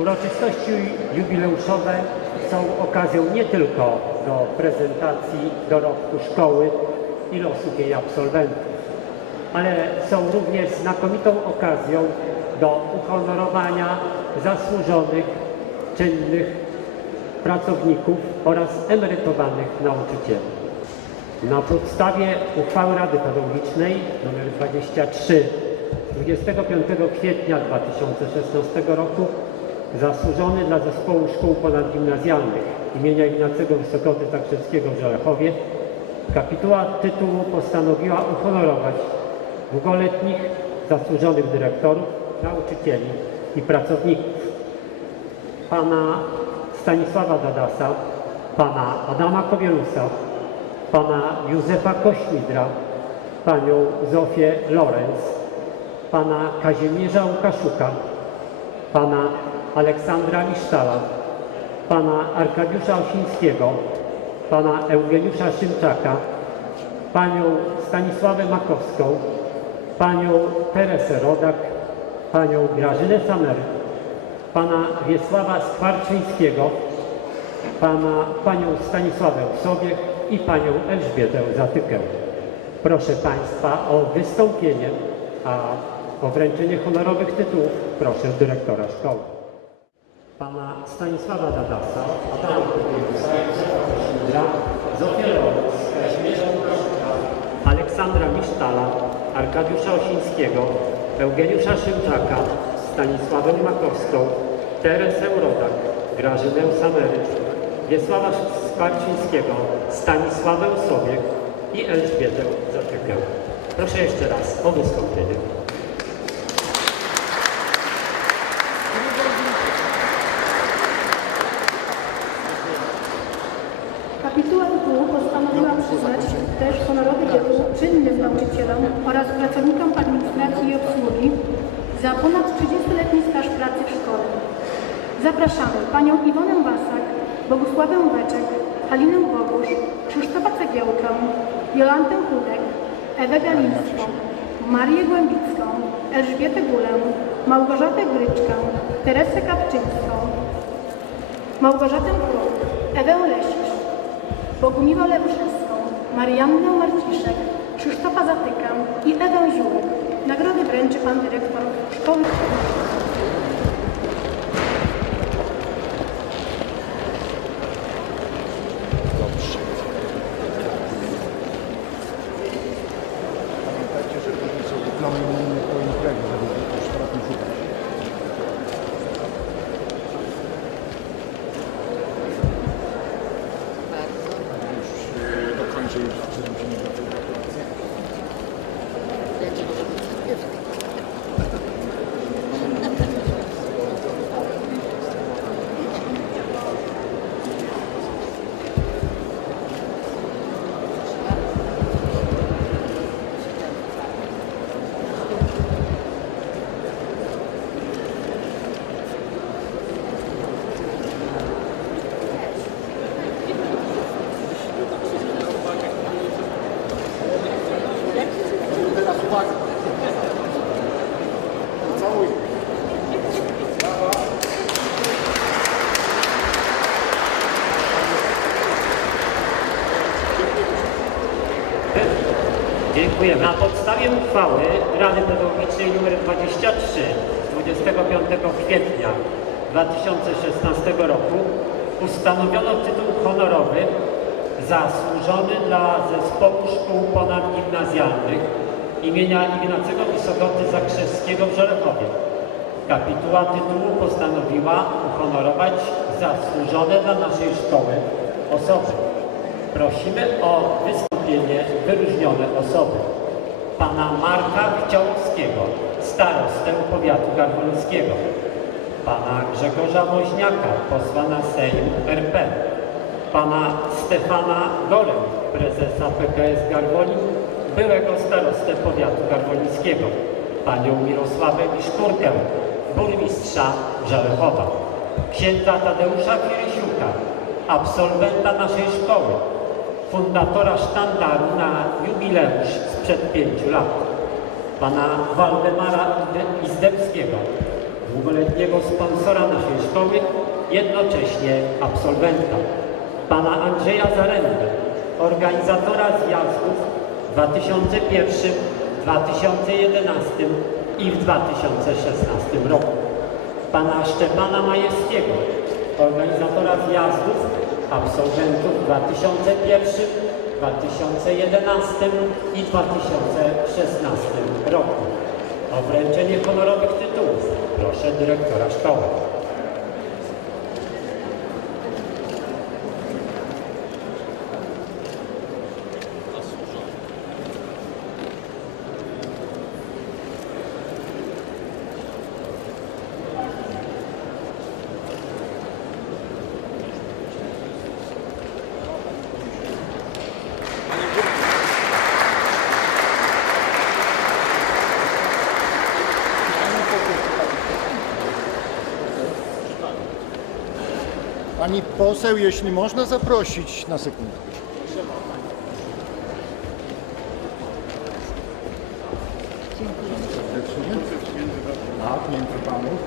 Uroczystości jubileuszowe są okazją nie tylko do prezentacji dorobku szkoły i losów jej absolwentów, ale są również znakomitą okazją do uhonorowania zasłużonych, czynnych pracowników oraz emerytowanych nauczycieli. Na podstawie uchwały Rady Pedagogicznej nr 23 z 25 kwietnia 2016 roku zasłużony dla Zespołu Szkół Ponadgimnazjalnych imienia Ignacego Wysokoty Zakrzewskiego w Żelechowie kapituła tytułu postanowiła uhonorować długoletnich zasłużonych dyrektorów, nauczycieli i pracowników. Pana Stanisława Dadasa, pana Adama Kowielusa, pana Józefa Kośmidra, panią Zofię Lorenz, pana Kazimierza Łukaszuka, pana Aleksandra Lisztala, pana Arkadiusza Osińskiego, pana Eugeniusza Szymczaka, panią Stanisławę Makowską, panią Teresę Rodak, panią Grażynę Samery, pana Wiesława Skwarczyńskiego, pana, panią Stanisławę Sobiech i panią Elżbietę Zatykę. Proszę Państwa o wystąpienie, a o wręczenie honorowych tytułów proszę dyrektora szkoły. Pana Stanisława Dadasa, Adama Koszmidra, Zofię Lorenz, Kazimierza Aleksandra Misztala, Arkadiusza Osińskiego, Eugeniusza Szymczaka, Stanisławę Makowską, Teresę Rodak, Grażynę Samerycz, Wiesława Sparcińskiego, Stanisławę Sobiek i Elżbietę Zatykę. Proszę jeszcze raz o wystąpienie. Kapituła tytułu postanowiła przyznać też honorowy dzieło czynnym nauczycielom oraz pracownikom administracji i obsługi za ponad 30-letni staż pracy w szkole. Zapraszamy panią Iwonę Wasak, Bogusławę Beczek, Halinę Bogusz, Krzysztofa Cegiełkę, Jolantę Kudek, Ewę Galińską, Marię Głębicką, Elżbietę Gulę, Małgorzatę Gryczkę, Teresę Kapczyńską, Małgorzatę Kruk, Ewę Lesisz, Bogumiłę Lewszewską, Mariannę Marciszek, Krzysztofa Zatykę i Ewę Ziółek. Nagrody wręczy Pan Dyrektor Szkoły Pamiętajcie, Dziękuję. Na podstawie uchwały Rady Pedagogicznej nr 23 z 25 kwietnia 2016 roku ustanowiono tytuł honorowy zasłużony dla Zespołu Szkół Ponadgimnazjalnych imienia Ignacego Wysokoty Zakrzewskiego w Żelechowie. Kapituła tytułu postanowiła uhonorować zasłużone dla naszej szkoły osoby. Prosimy o wystąpienie wyróżnione osoby. Pana Marka Kciałowskiego, starostę powiatu garwolińskiego. Pana Grzegorza Woźniaka, posła na Sejm RP. Pana Stefana Golę, prezesa PKS Garwolin, byłego starostę powiatu garwolińskiego. Panią Mirosławę Wiszkurkę, burmistrza Żelechowa. Księdza Tadeusza Kirysiuka, absolwenta naszej szkoły, fundatora sztandaru na jubileusz sprzed pięciu lat, pana Waldemara Izdebskiego, długoletniego sponsora naszej szkoły, jednocześnie absolwenta. Pana Andrzeja Zarendę, organizatora zjazdów w 2001, 2011 i w 2016 roku. Pana Szczepana Majewskiego, organizatora zjazdów absolwentów w 2001, 2011 i 2016 roku. O wręczenie honorowych tytułów proszę dyrektora szkoły. Pani poseł, jeśli można zaprosić na sekundkę. Serdecznie. Tak, między panów.